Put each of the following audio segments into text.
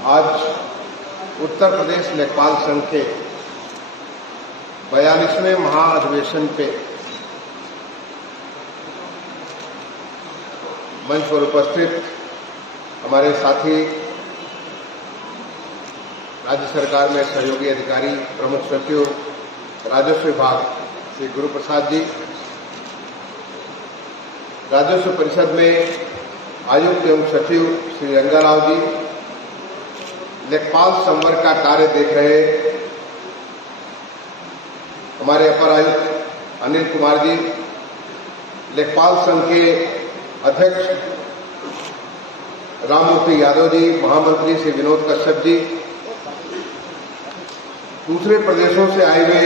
आज उत्तर प्रदेश लेखपाल संघ के 42वें महाअधिवेशन पे मंच पर उपस्थित हमारे साथी राज्य सरकार में सहयोगी अधिकारी प्रमुख सचिव राजस्व विभाग श्री गुरु प्रसाद जी, राजस्व परिषद में आयुक्त एवं सचिव श्री रंगाराव जी, लेखपाल संवर्ग का कार्य देख रहे हमारे अपर आयुक्त अनिल कुमार जी, लेखपाल संघ के अध्यक्ष राममूर्ति यादव जी, महामंत्री श्री विनोद कश्यप जी, दूसरे प्रदेशों से आए हुए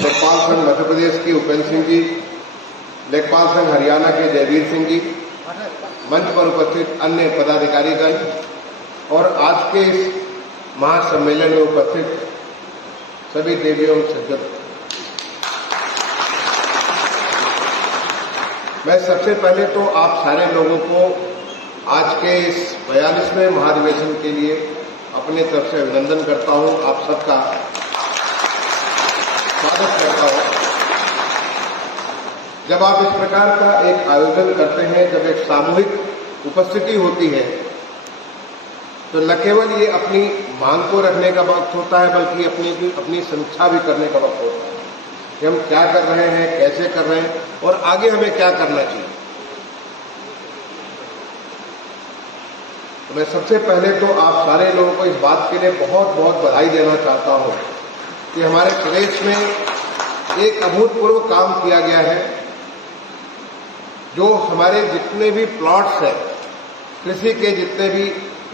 लेखपाल संघ मध्य प्रदेश के उपेंद्र सिंह जी, लेखपाल संघ हरियाणा के जयवीर सिंह जी, मंच पर उपस्थित अन्य पदाधिकारीगण और आज के इस महासम्मेलन में उपस्थित सभी देवियों और सज्जनों, मैं सबसे पहले तो आप सारे लोगों को आज के इस 42वें महाधिवेशन के लिए अपने तरफ से अभिनंदन करता हूं, आप सबका स्वागत करता हूं। जब आप इस प्रकार का एक आयोजन करते हैं, जब एक सामूहिक उपस्थिति होती है, तो न केवल ये अपनी मांग को रखने का वक्त होता है, बल्कि अपनी समीक्षा भी करने का वक्त होता है कि हम क्या कर रहे हैं, कैसे कर रहे हैं और आगे हमें क्या करना चाहिए। तो मैं सबसे पहले तो आप सारे लोगों को इस बात के लिए बहुत बहुत बधाई देना चाहता हूं कि हमारे प्रदेश में एक अभूतपूर्व काम किया गया है। जो हमारे जितने भी प्लॉट्स हैं, कृषि के जितने भी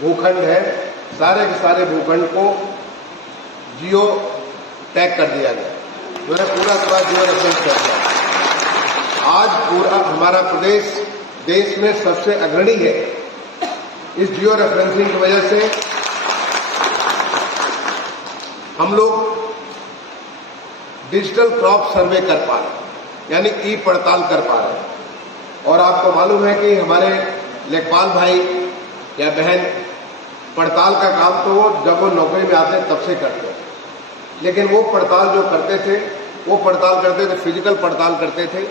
भूखंड हैं, सारे के सारे भूखंड को जियो टैग कर दिया गया, जो है पूरा जियो रेफरेंस कर दिया। आज पूरा हमारा प्रदेश देश में सबसे अग्रणी है। इस जियो रेफरेंसिंग की वजह से हम लोग डिजिटल क्रॉप सर्वे कर पा रहे हैं, यानी ई पड़ताल कर पा रहे हैं। और आपको मालूम है कि हमारे लेखपाल भाई या बहन पड़ताल का काम तो वो जब वो नौकरी में आते तब से करते हैं, लेकिन वो पड़ताल जो करते थे, वो पड़ताल करते थे, फिजिकल पड़ताल करते थे,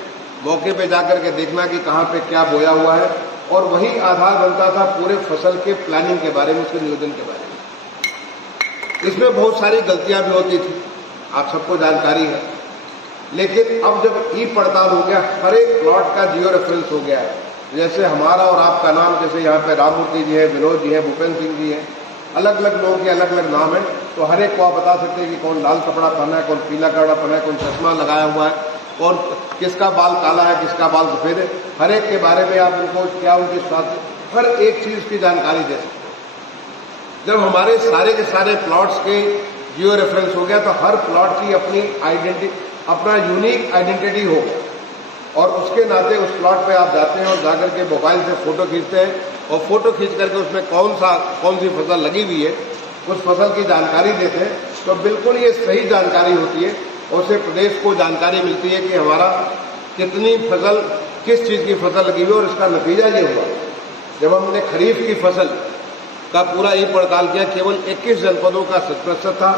मौके पे जाकर के देखना कि कहाँ पे क्या बोया हुआ है, और वही आधार बनता था पूरे फसल के प्लानिंग के बारे में, उसके नियोजन के बारे में। इसमें बहुत सारी गलतियां भी होती थी, आप सबको जानकारी है। लेकिन अब जब ई पड़ताल हो गया, हर एक प्लॉट का जियो रेफरेंस हो गया है। जैसे हमारा और आपका नाम, जैसे यहाँ पे राममूर्ति जी है, विनोद जी है, भूपेंद्र सिंह जी हैं, अलग अलग लोगों के अलग अलग नाम है, तो हर एक को आप बता सकते हैं कि कौन लाल कपड़ा पहना है, कौन पीला कपड़ा पहना है, कौन चश्मा लगाया हुआ है, कौन किसका बाल काला है, किसका बाल सफेद है। हर एक के बारे में आप उनको क्या उनके स्वास्थ्य, हर एक चीज की जानकारी दे सकते हैं। जब हमारे सारे के सारे प्लॉट्स के जियो रेफरेंस हो गया, तो हर प्लॉट की अपना यूनिक आइडेंटिटी होगा, और उसके नाते उस प्लॉट पे आप जाते हैं और जाकर के मोबाइल से फोटो खींचते हैं, और फोटो खींच करके उसमें कौन सी फसल लगी हुई है, उस फसल की जानकारी देते हैं। तो बिल्कुल ये सही जानकारी होती है, और उससे प्रदेश को जानकारी मिलती है कि हमारा कितनी फसल, किस चीज की फसल लगी हुई है। और इसका नतीजा ये हुआ, जब हमने खरीफ की फसल का पूरा ई पड़ताल किया, केवल 21 जनपदों का 7% था,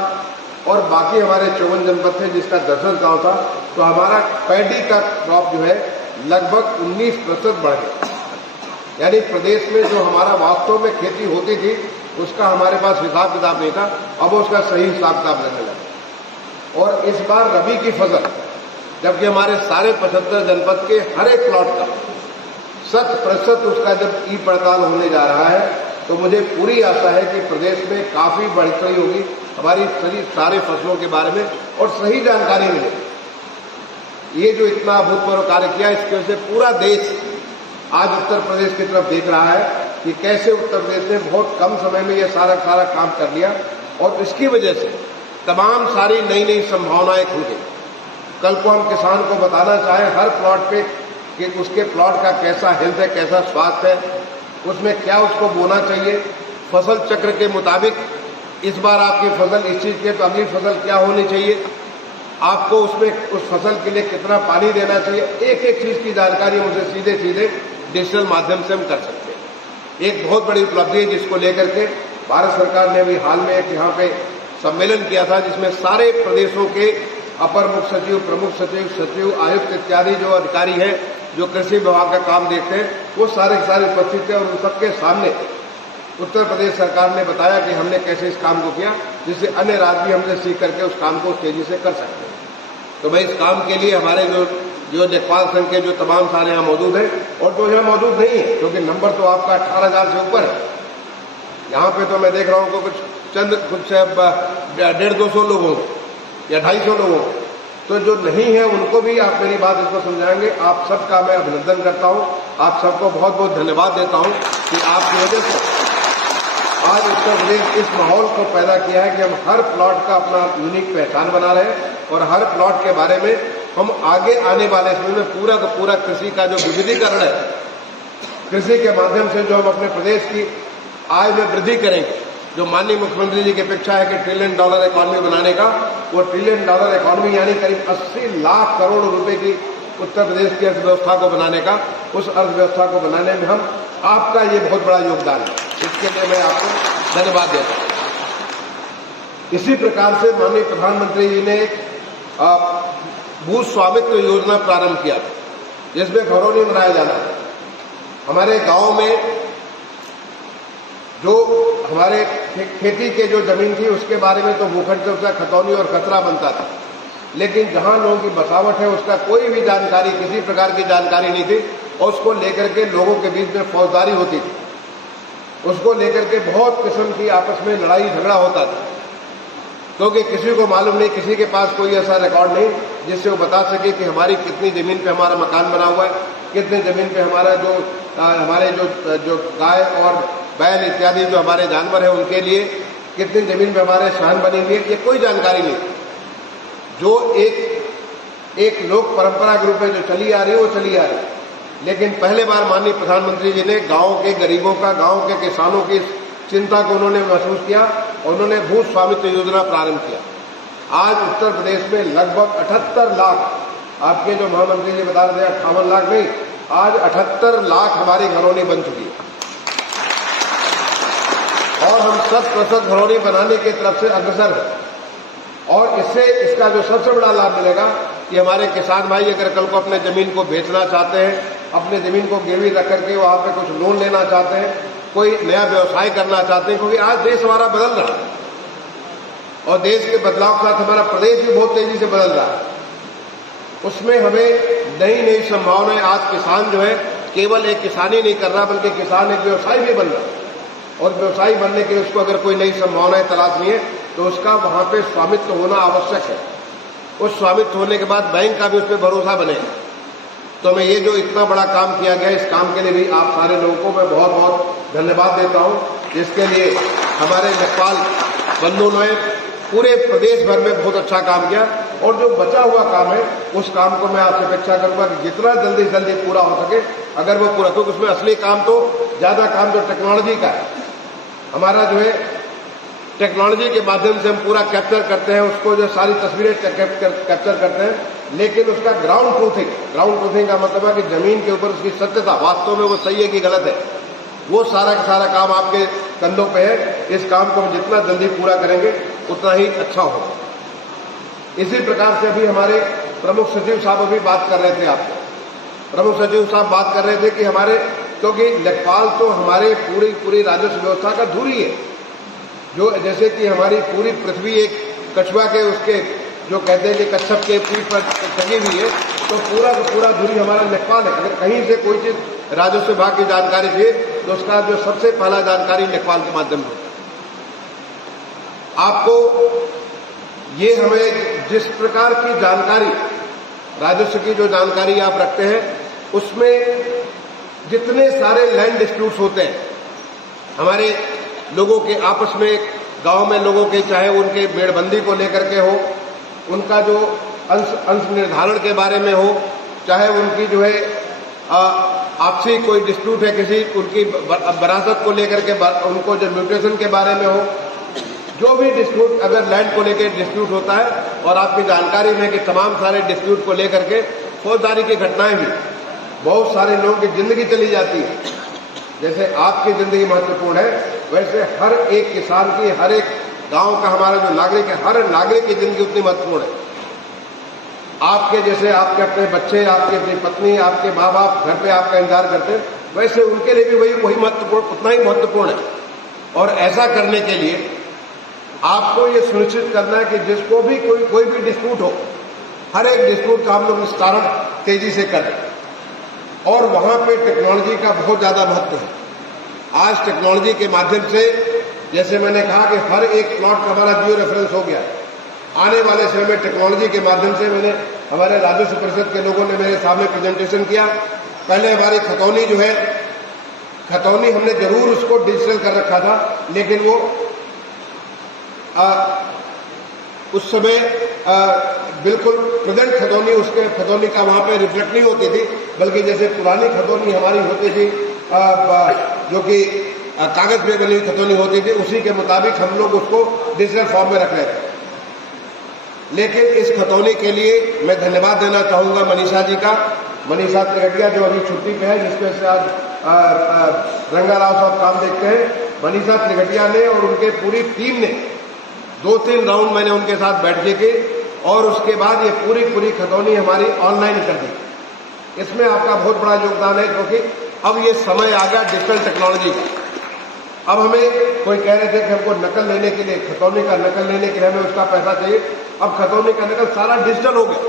और बाकी हमारे 54 जनपद थे जिसका 10 गांव था, तो हमारा पैडी का क्रॉप जो है लगभग 19% बढ़ गया। यानी प्रदेश में जो हमारा वास्तव में खेती होती थी, उसका हमारे पास हिसाब किताब नहीं था, अब उसका सही हिसाब किताब लेने लगा। और इस बार रबी की फसल, जबकि हमारे सारे 75 जनपद के हर एक प्लॉट का 100% उसका जब ई पड़ताल होने जा रहा है, तो मुझे पूरी आशा है कि प्रदेश में काफी बढ़ोतरी होगी हमारी सारे फसलों के बारे में, और सही जानकारी मिलेगी। ये जो इतना अभूतपूर्व कार्य किया, इसकी वजह से पूरा देश आज उत्तर प्रदेश की तरफ देख रहा है कि कैसे उत्तर प्रदेश ने बहुत कम समय में ये सारा काम कर लिया, और इसकी वजह से तमाम सारी नई नई संभावनाएं खुल गई। कल को हम किसान को बताना चाहें हर प्लॉट पे कि उसके प्लॉट का कैसा हेल्थ है, कैसा स्वास्थ्य है, उसमें क्या उसको बोना चाहिए, फसल चक्र के मुताबिक इस बार आपकी फसल इस चीज की, तो अगली फसल क्या होनी चाहिए, आपको उसमें उस फसल के लिए कितना पानी देना चाहिए, एक एक चीज की जानकारी उसे सीधे सीधे डिजिटल माध्यम से हम कर सकते हैं। एक बहुत बड़ी उपलब्धि है जिसको लेकर के भारत सरकार ने अभी हाल में एक यहाँ पे सम्मेलन किया था जिसमें सारे प्रदेशों के अपर मुख्य सचिव, प्रमुख सचिव, सचिव, आयुक्त इत्यादि जो अधिकारी हैं जो कृषि विभाग का काम देखते हैं वो सारे उपस्थित थे और उन सबके सामने उत्तर प्रदेश सरकार ने बताया कि हमने कैसे इस काम को किया जिससे अन्य राज्य भी हमसे सीख करके उस काम को तेजी से कर सकते हैं। तो भाई इस काम के लिए हमारे जो लेखपाल संघ के जो तमाम सारे यहाँ मौजूद हैं और जो यहाँ मौजूद नहीं है क्योंकि नंबर तो आपका 18,000 से ऊपर है। यहाँ पे तो मैं देख रहा हूँ कि कुछ 150-200 लोग होंगे या 250 लोग होंगे। तो जो नहीं है उनको भी आप मेरी बात इसको समझाएंगे। आप सबका मैं अभिनंदन करता हूँ, आप सबको बहुत बहुत धन्यवाद देता हूँ कि आपकी वजह से आज उत्तर प्रदेश इस माहौल को पैदा किया है कि हम हर प्लॉट का अपना यूनिक पहचान बना रहे हैं और हर प्लॉट के बारे में हम आगे आने वाले समय में पूरा का पूरा कृषि का जो विविधीकरण है, कृषि के माध्यम से जो हम अपने प्रदेश की आय में वृद्धि करेंगे, जो माननीय मुख्यमंत्री जी की अपेक्षा है कि $1 ट्रिलियन इकोनॉमी बनाने का, वो $1 ट्रिलियन इकोनॉमी यानी करीब 80 लाख करोड़ रुपए की उत्तर प्रदेश की अर्थव्यवस्था को बनाने का, उस अर्थव्यवस्था को बनाने में हम आपका ये बहुत बड़ा योगदान है। इसके लिए मैं आपको धन्यवाद देता हूँ। इसी प्रकार से माननीय प्रधानमंत्री जी ने भू स्वामित्व योजना प्रारंभ किया जिसमें घरौनी बनाया जाना है। हमारे गांव में जो हमारे खेती के जो जमीन थी उसके बारे में तो भूखंड से उसका खतौनी और खतरा बनता था, लेकिन जहां लोगों की बसावट है उसका कोई भी जानकारी, किसी प्रकार की जानकारी नहीं थी और उसको लेकर के लोगों के बीच में फौजदारी होती थी, उसको लेकर के बहुत किस्म की आपस में लड़ाई झगड़ा होता था क्योंकि किसी को मालूम नहीं, किसी के पास कोई ऐसा रिकॉर्ड नहीं जिससे वो बता सके कि हमारी कितनी जमीन पे हमारा मकान बना हुआ है, कितने जमीन पे हमारा हमारे जो गाय और बैल इत्यादि जो हमारे जानवर हैं उनके लिए कितनी जमीन पे हमारे शान बनी हुई है, ये कोई जानकारी नहीं। जो एक लोक परंपरा के रूप में जो चली आ रही है वो चली आ रही है, लेकिन पहले बार माननीय प्रधानमंत्री जी ने गांव के गरीबों का, गांव के किसानों की चिंता को उन्होंने महसूस किया और उन्होंने भू स्वामित्व योजना प्रारंभ किया। आज उत्तर प्रदेश में लगभग 78 लाख, आपके जो महामंत्री जी बता रहे थे 58 लाख नहीं, आज 78 लाख हमारी घरौनी बन चुकी है और हम 100% घरौनी बनाने की तरफ से अग्रसर है। और इससे इसका जो सबसे बड़ा लाभ मिलेगा कि हमारे किसान भाई अगर कल को अपने जमीन को बेचना चाहते हैं, अपने जमीन को गिरवी रख करके वहां पे कुछ लोन लेना चाहते हैं, कोई नया व्यवसाय करना चाहते हैं, क्योंकि आज देश हमारा बदल रहा है और देश के बदलाव के साथ हमारा प्रदेश भी बहुत तेजी से बदल रहा है। उसमें हमें नई संभावनाएं, आज किसान जो है केवल एक किसानी नहीं कर रहा बल्कि किसान एक व्यवसाय भी बन रहा है और व्यवसायी बनने के लिए उसको अगर कोई नई संभावनाएं तलाशनी है तो उसका वहां पे स्वामित्व होना आवश्यक है। उस स्वामित्व होने के बाद बैंक का भी उस पर भरोसा बनेगा। तो मैं ये जो इतना बड़ा काम किया गया, इस काम के लिए भी आप सारे लोगों को मैं बहुत बहुत धन्यवाद देता हूं, जिसके लिए हमारे लेखपाल बंधुओं ने पूरे प्रदेश भर में बहुत अच्छा काम किया। और जो बचा हुआ काम है उस काम को मैं आपसे अपेक्षा करूंगा कि जितना जल्दी से जल्दी पूरा हो सके, अगर वो पूरा, क्योंकि उसमें असली काम तो ज्यादा काम जो टेक्नोलॉजी का है, हमारा जो है टेक्नोलॉजी के माध्यम से हम पूरा कैप्चर करते हैं, उसको जो सारी तस्वीरें कैप्चर करते हैं, लेकिन उसका ग्राउंड ट्रूथिंग का मतलब है कि जमीन के ऊपर उसकी सत्यता, वास्तव में वो सही है कि गलत है, वो सारा का सारा काम आपके कंधों पे है। इस काम को हम जितना जल्दी पूरा करेंगे उतना ही अच्छा होगा। इसी प्रकार से अभी हमारे प्रमुख सचिव साहब अभी बात कर रहे थे, आपको प्रमुख सचिव साहब बात कर रहे थे कि हमारे, क्योंकि लेखपाल तो हमारे पूरी राजस्व व्यवस्था का धुरी है, जो जैसे कि हमारी पूरी पृथ्वी एक कछुआ के उसके जो कहते हैं कि कच्छप के पीठ पर टंगी हुई है, तो पूरा का पूरा धुरी हमारा लेखपाल है। अगर कहीं से कोई चीज राजस्व विभाग की जानकारी चाहिए तो उसका जो सबसे पहला जानकारी लेखपाल के माध्यम से। आपको ये हमें जिस प्रकार की जानकारी, राजस्व की जो जानकारी आप रखते हैं, उसमें जितने सारे लैंड डिस्प्यूट्स होते हैं हमारे लोगों के आपस में, गांव में लोगों के, चाहे उनके मेड़बंदी को लेकर के हो, उनका जो अंश निर्धारण के बारे में हो, चाहे उनकी जो है आपसी कोई डिस्प्यूट है, किसी उनकी विरासत को लेकर के, उनको जो म्यूटेशन के बारे में हो, जो भी डिस्प्यूट अगर लैंड को लेकर डिस्प्यूट होता है, और आपकी जानकारी में कि तमाम सारे डिस्प्यूट को लेकर के फौजदारी की घटनाएं भी, बहुत सारे लोगों की जिंदगी चली जाती है, जैसे आपकी जिंदगी महत्वपूर्ण है, वैसे हर एक किसान की, हर एक गांव का हमारा जो नागरिक है, हर नागरिक की जिंदगी उतनी महत्वपूर्ण है। आपके जैसे आपके अपने बच्चे, आपकी अपनी पत्नी, आपके माँ बाप घर पे आपका इंतजार करते हैं, वैसे उनके लिए भी वही महत्वपूर्ण, उतना ही महत्वपूर्ण है। और ऐसा करने के लिए आपको ये सुनिश्चित करना है कि जिसको भी कोई भी डिस्प्यूट हो, हर एक डिस्प्यूट का हम लोग निस्तारण तेजी से करें। और वहां पे टेक्नोलॉजी का बहुत ज्यादा महत्व है। आज टेक्नोलॉजी के माध्यम से, जैसे मैंने कहा कि हर एक प्लॉट का हमारा जियो रेफरेंस हो गया। आने वाले समय में टेक्नोलॉजी के माध्यम से हमारे राजस्व परिषद के लोगों ने मेरे सामने प्रेजेंटेशन किया। पहले हमारी खतौनी जो है, खतौनी हमने जरूर उसको डिजिटल कर रखा था, लेकिन वो उस समय बिल्कुल प्रेजेंट खतौनी, उसके खतौनी का वहां पे रिफ्लेक्ट नहीं होती थी, बल्कि जैसे पुरानी खतौनी हमारी होती थी जो कि कागज पे बनी हुई खतौनी होती थी, उसी के मुताबिक हम लोग उसको डिजिटल फॉर्म में रख रहे थे। लेकिन इस खतौनी के लिए मैं धन्यवाद देना चाहूंगा मनीषा जी का, मनीषा त्रिगटिया जो अभी छुट्टी पे है, जिसमें से आज रंगाराव साहब काम देखते हैं। मनीषा त्रिगटिया ने और उनके पूरी टीम ने 2-3 राउंड मैंने उनके साथ बैठ के और उसके बाद ये पूरी खतौनी हमारी ऑनलाइन कर दी। इसमें आपका बहुत बड़ा योगदान है, क्योंकि अब ये समय आ गया डिजिटल टेक्नोलॉजी का। अब हमें कोई कह रहे थे कि हमको नकल लेने के लिए, खतौनी का नकल लेने के लिए हमें उसका पैसा चाहिए। अब खतौनी का नकल सारा डिजिटल हो गया,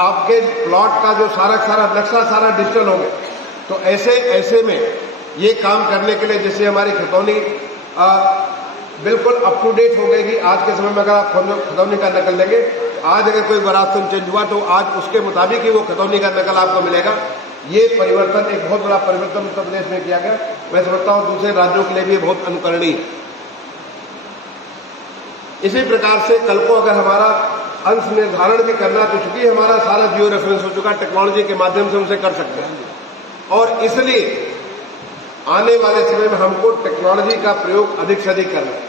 आपके प्लॉट का जो सारा नक्शा सारा डिजिटल हो गया। तो ऐसे में ये काम करने के लिए, जैसे हमारी खतौनी बिल्कुल अप टू डेट हो गई। आज के समय में अगर आप खतौनी का नकल लेंगे, आज अगर कोई विरासत चेंज हुआ तो आज उसके मुताबिक ही वो खतौनी का नकल आपको मिलेगा। ये परिवर्तन, एक बहुत बड़ा परिवर्तन उत्तर प्रदेश में किया गया। मैं समझता हूं दूसरे राज्यों के लिए भी बहुत अनुकरणीय है। इसी प्रकार से कल को अगर हमारा अंश निर्धारण भी करना, तो चूंकि हमारा सारा जियो रेफरेंस हो चुका, टेक्नोलॉजी के माध्यम से उनसे कर सकते हैं। और इसलिए आने वाले समय में हमको टेक्नोलॉजी का प्रयोग अधिक से अधिक करना है।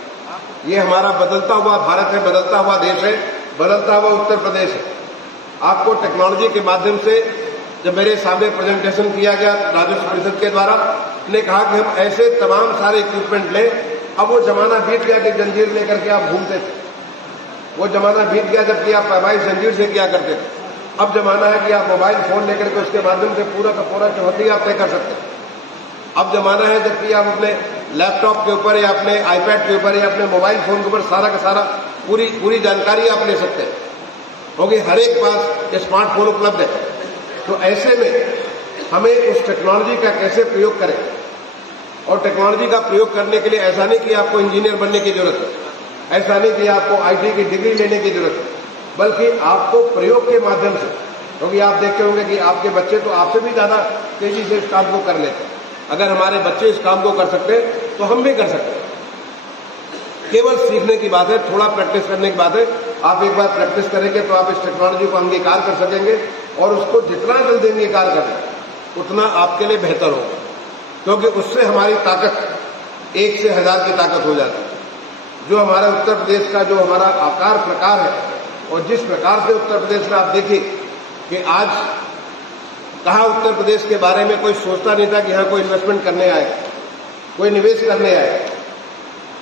ये हमारा बदलता हुआ भारत है, बदलता हुआ देश है, बदलता हुआ उत्तर प्रदेश है। आपको टेक्नोलॉजी के माध्यम से, जब मेरे सामने प्रेजेंटेशन किया गया राजस्व परिषद के द्वारा, ने कहा कि हम ऐसे तमाम सारे इक्विपमेंट लें। अब वो जमाना बीत गया कि जंजीर लेकर के आप घूमते थे, वो जमाना बीत गया जबकि आप पैमाइश जंजीर से किया करते थे। अब जमाना है कि आप मोबाइल फोन लेकर के उसके माध्यम से पूरा का पूरा चौहद्दी आप तय कर सकते हैं। अब जमाना है जबकि आप अपने लैपटॉप के ऊपर या अपने आईपैड के ऊपर या अपने मोबाइल फोन के ऊपर सारा का सारा पूरी जानकारी आप ले सकते हैं, क्योंकि हर एक पास स्मार्टफोन उपलब्ध है। तो ऐसे में हमें उस टेक्नोलॉजी का कैसे प्रयोग करें, और टेक्नोलॉजी का प्रयोग करने के लिए ऐसा नहीं कि आपको इंजीनियर बनने की जरूरत है, ऐसा नहीं कि आपको आईटी की डिग्री लेने की जरूरत है, बल्कि आपको प्रयोग के माध्यम से, क्योंकि आप देखते होंगे कि आपके बच्चे तो आपसे भी ज्यादा तेजी से इस काम को कर लेते हैं। अगर हमारे बच्चे इस काम को कर सकते हैं तो हम भी कर सकते हैं। केवल सीखने की बात है, थोड़ा प्रैक्टिस करने की बात है। आप एक बार प्रैक्टिस करेंगे तो आप इस टेक्नोलॉजी को अंगीकार कर सकेंगे, और उसको जितना जल्दी अंगीकार करें उतना आपके लिए बेहतर होगा, क्योंकि उससे हमारी ताकत 1 से 1000 की ताकत हो जाती है। जो हमारा उत्तर प्रदेश का जो हमारा आकार प्रकार है, और जिस प्रकार से उत्तर प्रदेश में आप देखिए कि आज कहा उत्तर प्रदेश के बारे में कोई सोचता नहीं था कि यहां कोई इन्वेस्टमेंट करने आए, कोई निवेश करने आए।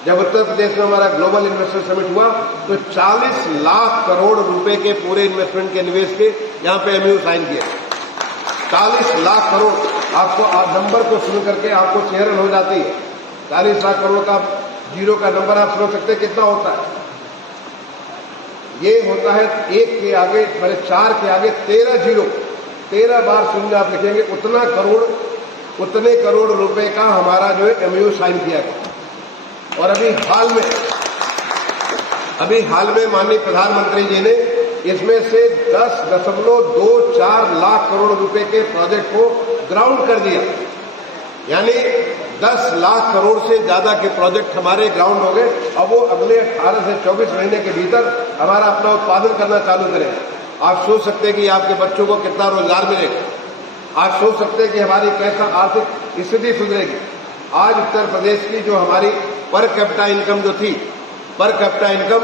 जब उत्तर प्रदेश में हमारा ग्लोबल इन्वेस्टर समिट हुआ तो 40 लाख करोड़ रुपए के पूरे इन्वेस्टमेंट के निवेश के यहां पे एमयू साइन किया। 40 लाख करोड़, आपको नंबर को सुन करके आपको चेहरन हो जाती है। 40 लाख करोड़ का जीरो का नंबर आप समझ सकते हैं कितना होता है। ये होता है 1 के आगे, मेरे 4 के आगे 13 जीरो, 13 बार शून्य आप लिखेंगे, उतने करोड़ रुपए का हमारा जो है एमयू साइन किया गया। और अभी हाल में माननीय प्रधानमंत्री जी ने इसमें से 10.24 लाख करोड़ रुपए के प्रोजेक्ट को ग्राउंड कर दिया। यानी 10 लाख करोड़ से ज्यादा के प्रोजेक्ट हमारे ग्राउंड हो गए। अब वो अगले 18 से 24 महीने के भीतर हमारा अपना उत्पादन करना चालू करेंगे। आप सोच सकते हैं कि आपके बच्चों को कितना रोजगार मिलेगा। आप सोच सकते हैं कि हमारी कैसा आर्थिक स्थिति सुधरेगी। आज उत्तर प्रदेश की जो हमारी पर कैपिटा इनकम जो थी, पर कैपिटा इनकम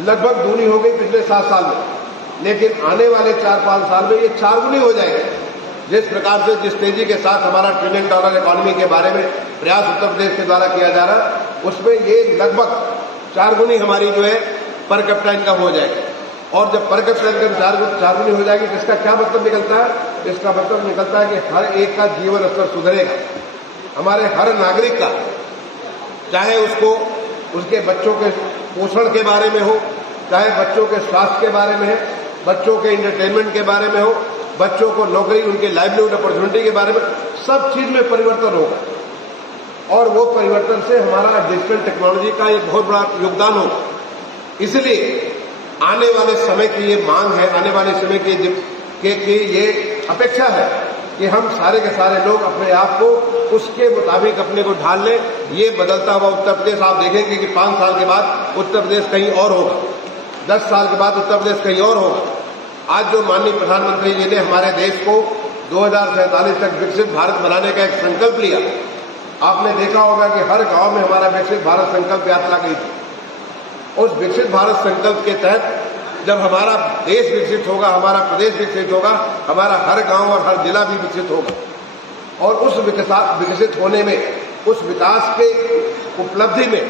लगभग दूनी हो गई पिछले 7 साल में, लेकिन आने वाले 4-5 साल में ये 4 गुनी हो जाएगी। जिस प्रकार से जिस तेजी के साथ हमारा $1 ट्रिलियन इकोनॉमी के बारे में प्रयास उत्तर प्रदेश के द्वारा किया जा रहा है, उसमें ये लगभग 4 गुनी हमारी जो है पर कैपिटा इनकम हो जाएगी। और जब पर कैपिटा इनकम 4 गुनी हो जाएगी तो इसका क्या मतलब निकलता है? इसका मतलब निकलता है कि हर एक का जीवन स्तर सुधरेगा, हमारे हर नागरिक का, चाहे उसको उसके बच्चों के पोषण के बारे में हो, चाहे बच्चों के स्वास्थ्य के बारे में है, बच्चों के एंटरटेनमेंट के बारे में हो, बच्चों को नौकरी, उनके लाइवलीहुड अपॉर्चुनिटी के बारे में, सब चीज में परिवर्तन होगा। और वो परिवर्तन से हमारा डिजिटल टेक्नोलॉजी का एक बहुत बड़ा योगदान होगा। इसलिए आने वाले समय की ये मांग है, आने वाले समय की ये अपेक्षा है कि हम सारे के सारे लोग अपने आप को उसके मुताबिक अपने को ढाल लें। ये बदलता हुआ उत्तर प्रदेश आप देखेंगे कि 5 साल के बाद उत्तर प्रदेश कहीं और होगा, 10 साल के बाद उत्तर प्रदेश कहीं और होगा। आज जो माननीय प्रधानमंत्री जी ने हमारे देश को 2047 तक विकसित भारत बनाने का एक संकल्प लिया, आपने देखा होगा कि हर गांव में हमारा विकसित भारत संकल्प यात्रा गई थी। उस विकसित भारत संकल्प के तहत जब हमारा देश विकसित होगा, हमारा प्रदेश विकसित होगा, हमारा हर गांव और हर जिला भी विकसित होगा। और उस विकसित होने में, उस विकास के उपलब्धि में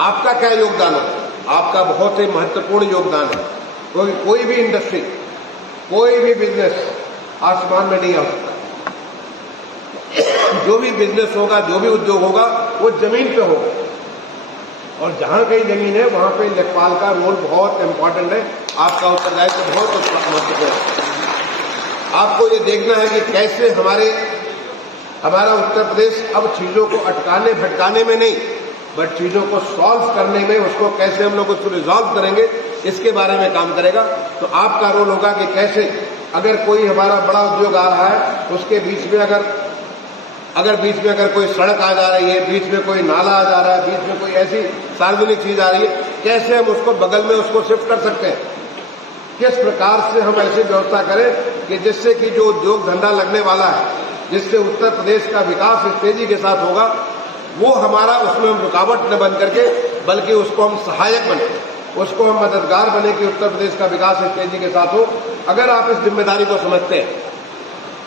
आपका क्या योगदान है? आपका बहुत ही महत्वपूर्ण योगदान है, क्योंकि कोई भी इंडस्ट्री, कोई भी बिजनेस आसमान में नहीं आ सकता। जो भी बिजनेस होगा, जो भी उद्योग होगा, वो जमीन पे होगा। और जहां कहीं जमीन है वहां पे लेखपाल का रोल बहुत इंपॉर्टेंट है, आपका उत्तरदायित्व बहुत महत्वपूर्ण है। आपको ये देखना है कि कैसे हमारा उत्तर प्रदेश अब चीजों को अटकाने भटकाने में नहीं, बट चीजों को सॉल्व करने में, उसको कैसे हम लोग उसको रिजॉल्व करेंगे, इसके बारे में काम करेगा। तो आपका रोल होगा कि कैसे अगर कोई हमारा बड़ा उद्योग आ रहा है, उसके बीच में अगर बीच में अगर कोई सड़क आ जा रही है, बीच में कोई नाला आ जा रहा है, बीच में कोई ऐसी सार्वजनिक चीज आ रही है, कैसे हम उसको बगल में उसको शिफ्ट कर सकते हैं? किस प्रकार से हम ऐसी व्यवस्था करें कि जिससे कि जो उद्योग धंधा लगने वाला है, जिससे उत्तर प्रदेश का विकास इस तेजी के साथ होगा, वो हमारा उसमें हम रुकावट न बन करके, बल्कि उसको हम सहायक बने, उसको हम मददगार बने कि उत्तर प्रदेश का विकास इस तेजी के साथ हो। अगर आप इस जिम्मेदारी को समझते हैं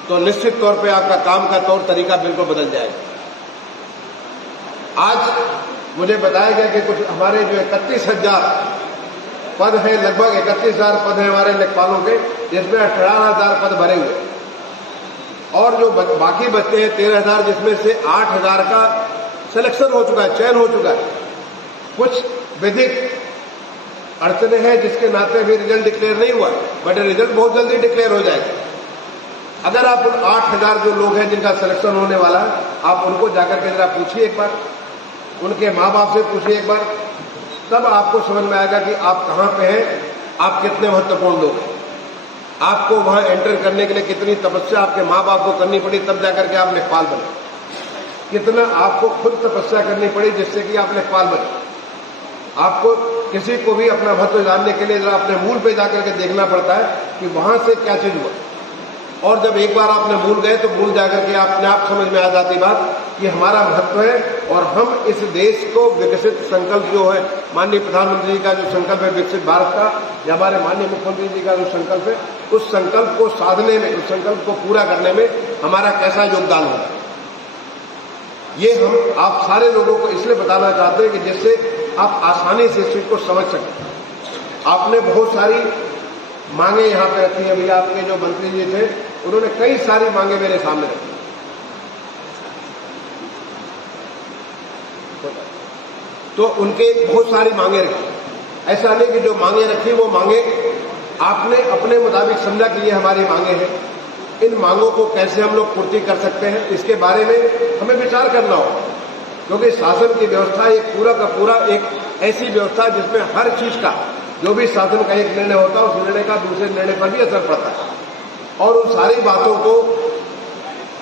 तो निश्चित तौर पे आपका काम का तौर तरीका बिल्कुल बदल जाएगा। आज मुझे बताया गया कि कुछ हमारे जो 31,000 पद हैं, लगभग 31,000 पद हैं हमारे लेखपालों के, जिसमें 18,000 पद भरे हुए, और जो बाकी बच्चे हैं 13,000, जिसमें से 8,000 का सिलेक्शन हो चुका है, चयन हो चुका है। कुछ विधिक अड़चने हैं जिसके नाते भी रिजल्ट डिक्लेयर नहीं हुआ, बट रिजल्ट बहुत जल्दी डिक्लेयर हो जाएगा। अगर आप उन 8,000 जो लोग हैं जिनका सिलेक्शन होने वाला है, आप उनको जाकर के जरा पूछिए एक बार, उनके माँ बाप से पूछिए एक बार, तब आपको समझ में आएगा कि आप कहाँ पे हैं, आप कितने महत्वपूर्ण लोग हैं। आपको वहां एंटर करने के लिए कितनी तपस्या आपके माँ बाप को करनी पड़ी, तब जाकर के आप लेखपाल बने। कितना आपको खुद तपस्या करनी पड़ी जिससे कि आप लेखपाल बने। आपको किसी को भी अपना महत्व जानने के लिए जरा अपने मूल पे जाकर के देखना पड़ता है कि वहां से क्या चीज हुआ। और जब एक बार आपने भूल गए तो भूल जाकर के अपने आप समझ में आ जाती बात कि हमारा महत्व है, और हम इस देश को विकसित संकल्प जो है, माननीय प्रधानमंत्री जी का जो संकल्प है विकसित भारत का, या हमारे माननीय मुख्यमंत्री जी का जो संकल्प है, उस संकल्प को साधने में, उस संकल्प को पूरा करने में हमारा कैसा योगदान होगा, ये हम आप सारे लोगों को इसलिए बताना चाहते हैं कि जिससे आप आसानी से इस चीज को समझ सकें। आपने बहुत सारी मांगे यहाँ पे रखी है, अभी आपके जो मंत्री जी थे उन्होंने कई सारी मांगे मेरे सामने रखी, तो उनके बहुत सारी मांगे रखी। ऐसा नहीं कि जो मांगे रखी वो मांगे आपने अपने मुताबिक समझा कि ये हमारी मांगे हैं। इन मांगों को कैसे हम लोग पूर्ति कर सकते हैं, इसके बारे में हमें विचार करना होगा, क्योंकि शासन की व्यवस्था एक पूरा का पूरा एक ऐसी व्यवस्था जिसमें हर चीज का, जो भी शासन का एक निर्णय होता है, उस निर्णय का दूसरे निर्णय पर भी असर पड़ता है। और उन सारी बातों को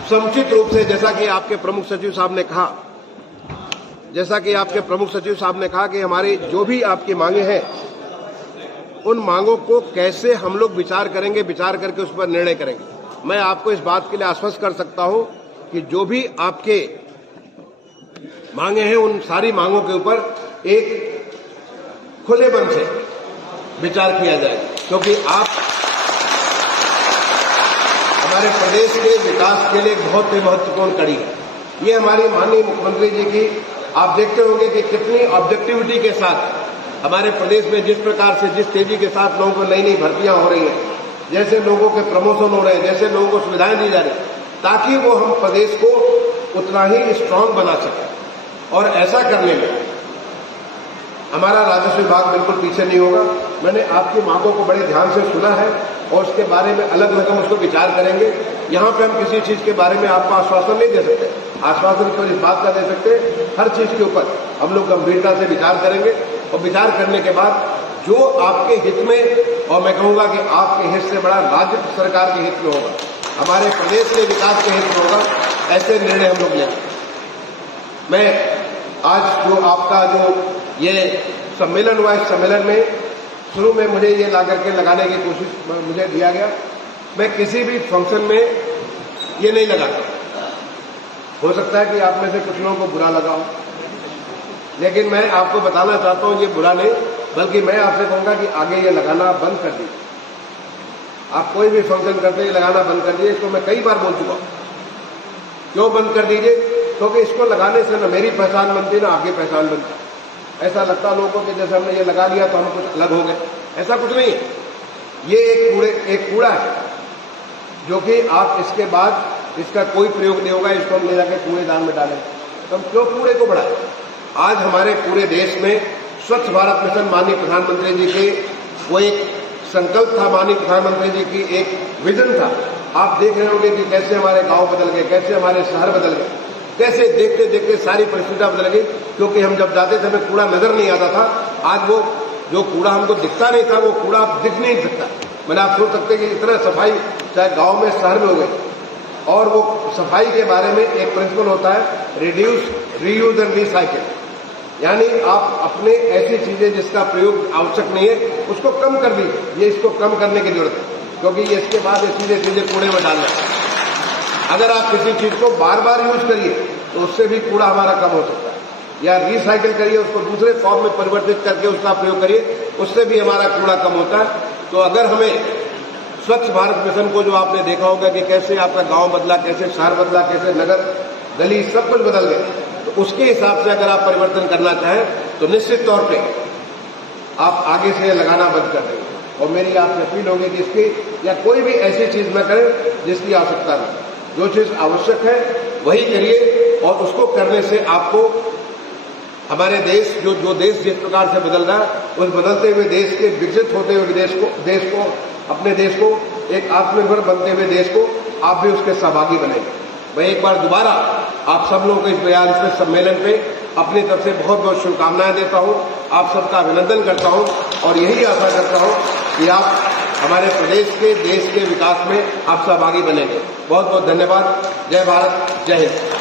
समुचित रूप से, जैसा कि आपके प्रमुख सचिव साहब ने कहा, कि हमारी जो भी आपकी मांगे हैं, उन मांगों को कैसे हम लोग विचार करेंगे, विचार करके उस पर निर्णय करेंगे। मैं आपको इस बात के लिए आश्वस्त कर सकता हूं कि जो भी आपके मांगे हैं, उन सारी मांगों के ऊपर एक खुले मन से विचार किया जाएगा, क्योंकि आप हमारे प्रदेश के विकास के लिए एक बहुत ही महत्वपूर्ण कड़ी है। ये हमारी माननीय मुख्यमंत्री जी की, आप देखते होंगे कि कितनी ऑब्जेक्टिविटी के साथ हमारे प्रदेश में जिस प्रकार से, जिस तेजी के साथ लोगों को नई नई भर्तियां हो रही हैं, जैसे लोगों के प्रमोशन हो रहे हैं, जैसे लोगों को सुविधाएं दी जा रही हैं, ताकि वो हम प्रदेश को उतना ही स्ट्रांग बना सकें। और ऐसा करने में हमारा राजस्व विभाग बिल्कुल पीछे नहीं होगा। मैंने आपकी मांगों को बड़े ध्यान से सुना है और उसके बारे में अलग अलग हम उसको विचार करेंगे। यहाँ पे हम किसी चीज के बारे में आपको आश्वासन नहीं दे सकते। आश्वासन तो इस बात का दे सकते, हर चीज के ऊपर हम लोग गंभीरता से विचार करेंगे और विचार करने के बाद जो आपके हित में, और मैं कहूंगा कि आपके हित से बड़ा राज्य सरकार के हित में होगा, हमारे प्रदेश के विकास के हित में होगा, ऐसे निर्णय हम लोग लेंगे। मैं आज जो आपका जो ये सम्मेलन हुआ, इस सम्मेलन में शुरू में मुझे ये ला करके लगाने की कोशिश मुझे दिया गया। मैं किसी भी फंक्शन में ये नहीं लगाता। हो सकता है कि आप में से कुछ लोगों को बुरा लगा हो, लेकिन मैं आपको बताना चाहता हूं ये बुरा नहीं, बल्कि मैं आपसे कहूंगा कि आगे ये लगाना बंद कर दीजिए। आप कोई भी फंक्शन करते ही लगाना बंद कर दीजिए। इसको मैं कई बार बोल चुका हूं। क्यों बंद कर दीजिए? क्योंकि इसको लगाने से न मेरी पहचान बनती, ना आपकी पहचान बनती। ऐसा लगता लोगों को कि जैसे हमने ये लगा लिया तो हम कुछ अलग हो गए। ऐसा कुछ नहीं है। ये एक कूड़ा है जो कि आप इसके बाद इसका कोई प्रयोग नहीं होगा। इसको हम ले जाकर कूड़ेदान में डालें तो हम क्यों कूड़े को बढ़ाएं? आज हमारे पूरे देश में स्वच्छ भारत मिशन माननीय प्रधानमंत्री जी के वो एक संकल्प था, माननीय प्रधानमंत्री जी की एक विजन था। आप देख रहे होंगे कि कैसे हमारे गांव बदल गए, कैसे हमारे शहर बदल गए, कैसे देखते देखते सारी परिस्थितियां बदल गई। क्योंकि हम जब जाते थे हमें कूड़ा नजर नहीं आता था। आज वो जो कूड़ा हमको दिखता नहीं था, वो कूड़ा दिख नहीं सकता। मैंने आप सोच सकते कि इतना सफाई चाहे गांव में शहर में हो गई। और वो सफाई के बारे में एक प्रिंसिपल होता है, रिड्यूस, रीयूज एंड रिसाइकिल। यानी आप अपने ऐसी चीजें जिसका प्रयोग आवश्यक नहीं है उसको कम कर दीजिए। ये इसको कम करने की जरूरत है, क्योंकि ये इसके बाद ये सीधे कूड़े में डालना है। अगर आप किसी चीज को बार बार यूज करिए तो उससे भी कूड़ा हमारा कम हो सकता है, या रिसाइकिल करिए, उसको दूसरे फॉर्म में परिवर्तित करके उसका प्रयोग करिए, उससे भी हमारा कूड़ा कम होता है। तो अगर हमें स्वच्छ भारत मिशन को, जो आपने देखा होगा कि कैसे आपका गांव बदला, कैसे शहर बदला, कैसे नगर गली सब कुछ बदल गए, तो उसके हिसाब से अगर आप परिवर्तन करना चाहें तो निश्चित तौर पे आप आगे से लगाना बंद कर देंगे। और मेरी आपसे अपील होगी कि इसकी या कोई भी ऐसी चीज न करें जिसकी आवश्यकता नहीं। जो चीज आवश्यक है वही करिए, और उसको करने से आपको हमारे देश, जो देश जिस प्रकार से बदल रहा है, उस बदलते हुए देश के, विकसित होते हुए अपने देश को एक आत्मनिर्भर बनते हुए देश को आप भी उसके सहभागी बनेंगे। मैं एक बार दोबारा आप सब लोगों को इस 42वें सम्मेलन पे अपनी तरफ से बहुत बहुत शुभकामनाएं देता हूं। आप सबका अभिनंदन करता हूं और यही आशा करता हूं कि आप हमारे प्रदेश के, देश के विकास में आप सहभागी बनेंगे। बहुत बहुत धन्यवाद। जय भारत, जय हिंद।